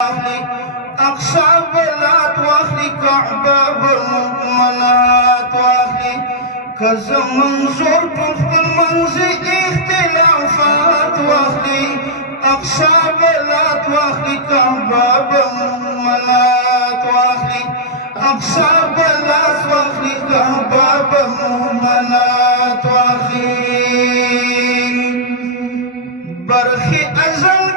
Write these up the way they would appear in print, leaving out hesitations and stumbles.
أقصى بلاد واخلي كعبة بالمؤمنات واخلي كذا منظور طرف المنزل اختلافات واخلي أقصى بلاد واخلي كعبة بالمؤمنات واخلي أقصى بلاد واخلي كعبة بالمؤمنات واخلي برخي أزل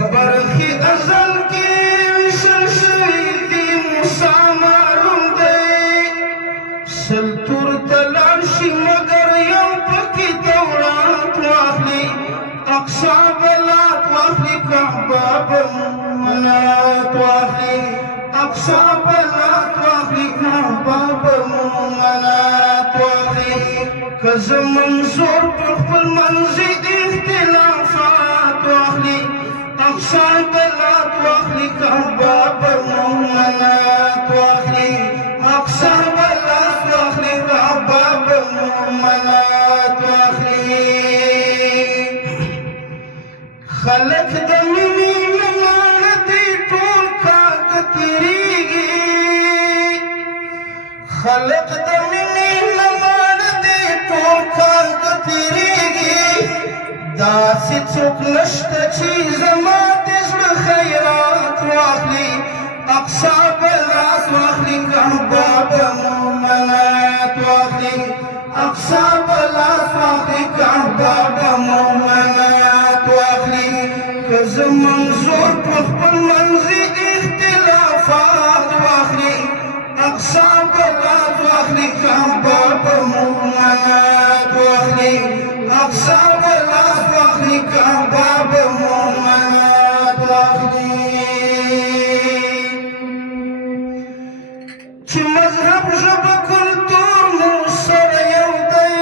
برخي ازل کی وشل شوی دی موسی معلوم دی سلطور تلار شي مگر یو پکی تورات واخلی اقصا بلات واخلی کعبه بالمؤمنات واخلی اقصا بلات واخلی کعبه بالمؤمنات واخلی کزه منظور پر خپل منزل اختلافات واخلی أقصى بلاد واخلي كعبة بالمؤمنات واخلي أقصى بلاد واخلي كعبة بالمؤمنات واخلي خلق دمني لمالتي طول كاكتريجي خلق دمني لمالتي طول كاكتريجي داسي څوک نشته چې زما د زړه خیرات واخلي اقصا بلاد واخلي کعبه بالمؤمنات واخلي اقصا بلاد واخلي کعبه بالمؤمنات واخلي که منظور په خپل منزل اختلافات واخلي اقصا بلاد واخلي کعبه بالمؤمنات واخلي اقصا بلاد واخلي كعبة بالمؤمنات واخلي چې مذهب ژبه کلتور مو سره یو دی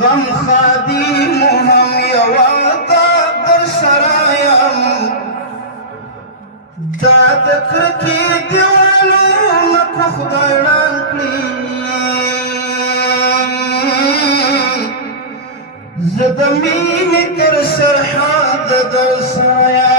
غم خادي مو هم یوه ده در سره یم دا د کرکې دیوالونه کو خدای ړنګ کړي زه د مینې تر سرحده در سره یم